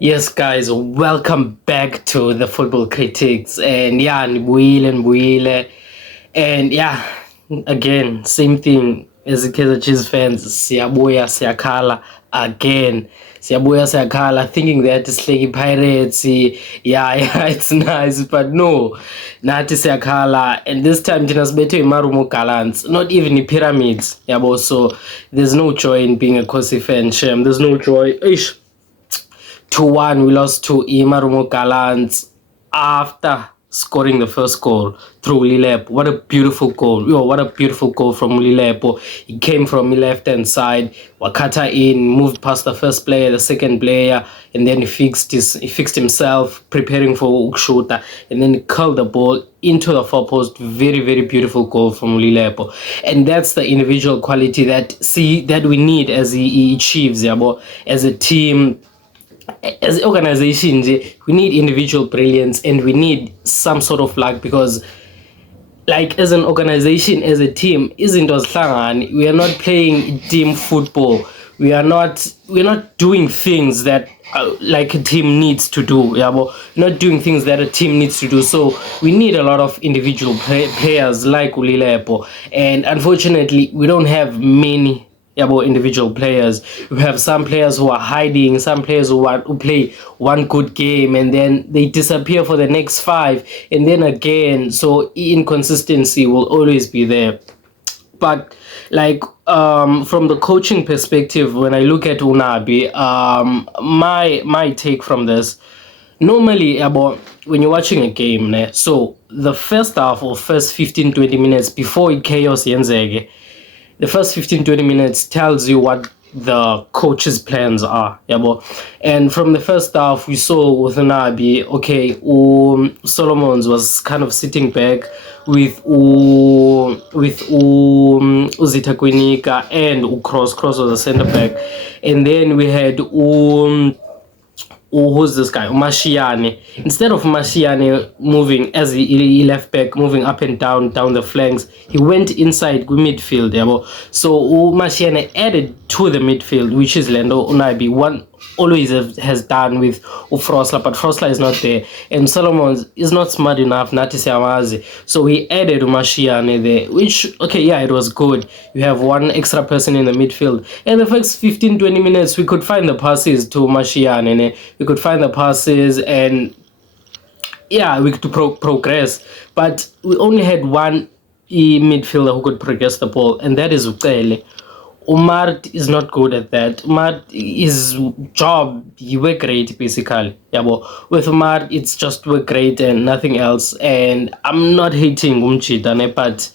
Yes, guys, welcome back to the Football Critics. And yeah, Nbuile. And yeah, again, same thing as the Kaizer Chiefs fans. Siyabuya, siyakhala again. Siyabuya, siyakhala, thinking that it's like Pirates. Yeah, yeah, it's nice, but no. Nathi siyakhala. And this time, Tinasbete Marumo Gallants. Not even the pyramids. Yeah, so there's no joy in being a Kosi fan, Shem. There's no joy. Ish. 2-1, we lost to Imarumo Gallants after scoring the first goal through Lilepo. What a beautiful goal. Yo, what a beautiful goal from Lilepo. He came from the left-hand side, Wakata in, moved past the first player, the second player, and then he fixed himself, preparing for Ukshuta, and then he curled the ball into the far post. Very, very beautiful goal from Lilepo. And that's the individual quality that we need as he achieves, yeah, as a team, as organizations. We need individual brilliance and we need some sort of luck, because like as an organization, as a team, we are not playing team football. We're not doing things that like a team needs to do, yeah, but not doing things that a team needs to do. So we need a lot of individual players like Ulilepo, and unfortunately we don't have many about individual players. We have some players who are hiding, some players who play one good game and then they disappear for the next five, and then again. So inconsistency will always be there. But like from the coaching perspective, when I look at Unabi, my take from this, normally about when you're watching a game, ne, so the first half or first 15-20 minutes before it chaos yenzeke, the first 15-20 minutes tells you what the coach's plans are, yabo. And from the first half we saw with Nabi, okay, Solomons was kind of sitting back with Uzita Kwinika and Cross was a center back, and then we had who's this guy, Mashiane. Instead of Mashiane moving as he left back, moving up and down the flanks, he went inside midfield, yabo. So Mashiane added to the midfield, which is Lendo Unabi. One always has done with Frosla, but Frosla is not there, and Solomon is not smart enough, Nati Siamazi. So he added Mashiane there, which, okay, yeah, it was good. You have one extra person in the midfield, and the first 15-20 minutes we could find the passes to Mashiane, we could find the passes, and yeah, we could progress, but we only had one midfielder who could progress the ball, and that is Ukele. Umar is not good at that. Umar, his job, he work great basically. Yeah, but with Umar, it's just work great and nothing else. And I'm not hating Umchitane, but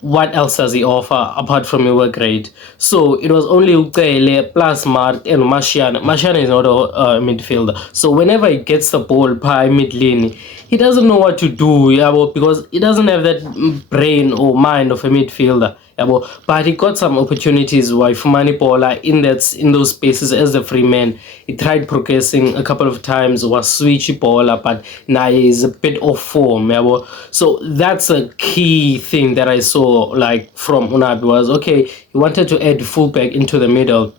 what else does he offer apart from a work rate? So it was only Ukele plus Mart and Mashiana. Mashiana is not a midfielder. So whenever he gets the ball by mid lane, he doesn't know what to do, yeah, because he doesn't have that brain or mind of a midfielder. Yeah, but he got some opportunities with Fumani Paula in those spaces as a free man. He tried progressing a couple of times, was switchy Paula, but now he's a bit off form. Yeah, so that's a key thing that I saw like from Unabi was, okay, he wanted to add fullback into the middle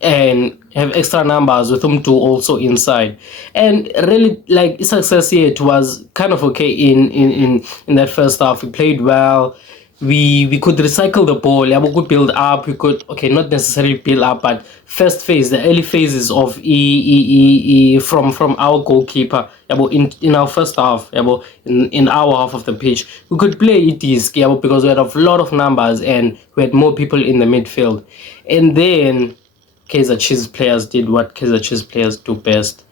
and have extra numbers with them two also inside, and really like success here, it was kind of okay in that first half. We played well, we could recycle the ball, yeah, we could build up, we could, okay, not necessarily build up, but first phase, the early phases of from our goalkeeper, yeah, in our first half, yeah, in our half of the pitch, we could play it easy, yeah, because we had a lot of numbers and we had more people in the midfield. And then Kaizer Chiefs players did what Kaizer Chiefs players do best.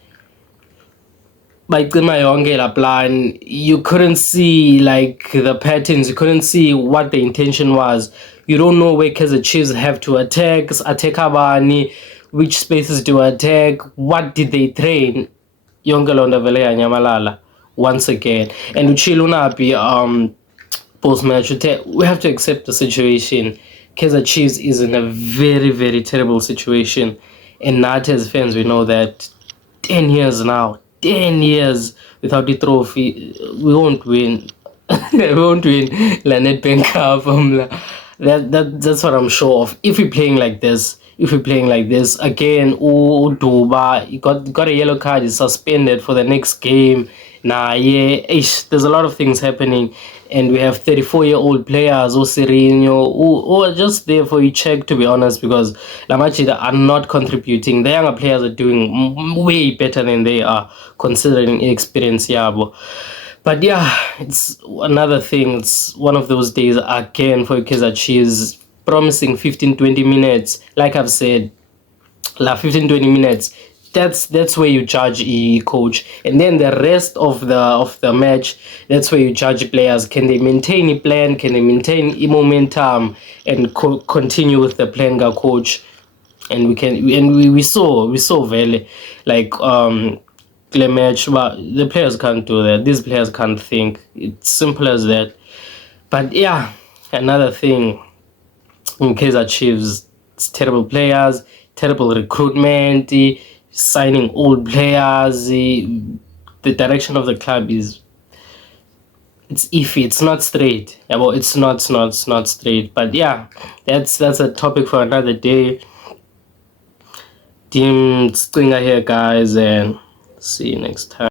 By the plan, you couldn't see like the patterns, you couldn't see what the intention was. You don't know where Kaizer Chiefs have to attack Abani, which spaces to attack, what did they train? Yongelonda Velea Nyamalala once again. And Uchilunapi post match, we have to accept the situation. Kaizer Chiefs is in a very, very terrible situation. And not as fans, we know that 10 years now, 10 years without the trophy, we won't win. We won't win La Nedbank Cup. That's what I'm sure of. If we're playing like this, if we're playing like this. Again, Duba, he got a yellow card, he's suspended for the next game. Nah, yeah, there's a lot of things happening, and we have 34-year-old players, Sereno, who are just there for a check, to be honest, because Lamachida are not contributing. The younger players are doing way better than they are, considering experience, Yabo. But yeah, it's another thing. It's one of those days again for Kaizer Chiefs, promising 15-20 minutes. Like I've said, like 15-20 minutes. That's where you judge a coach, and then the rest of the match, that's where you judge players. Can they maintain a plan? Can they maintain a momentum and continue with the plan, coach? And we saw very like play match, but the players can't do that. These players can't think. It's simple as that. But yeah, another thing in Kaizer Chiefs, it's terrible players, terrible recruitment, signing old players. The direction of the club is, it's iffy. It's not straight. Yeah, well, it's not straight. But yeah, that's a topic for another day. Team Stinger here, guys, and see you next time.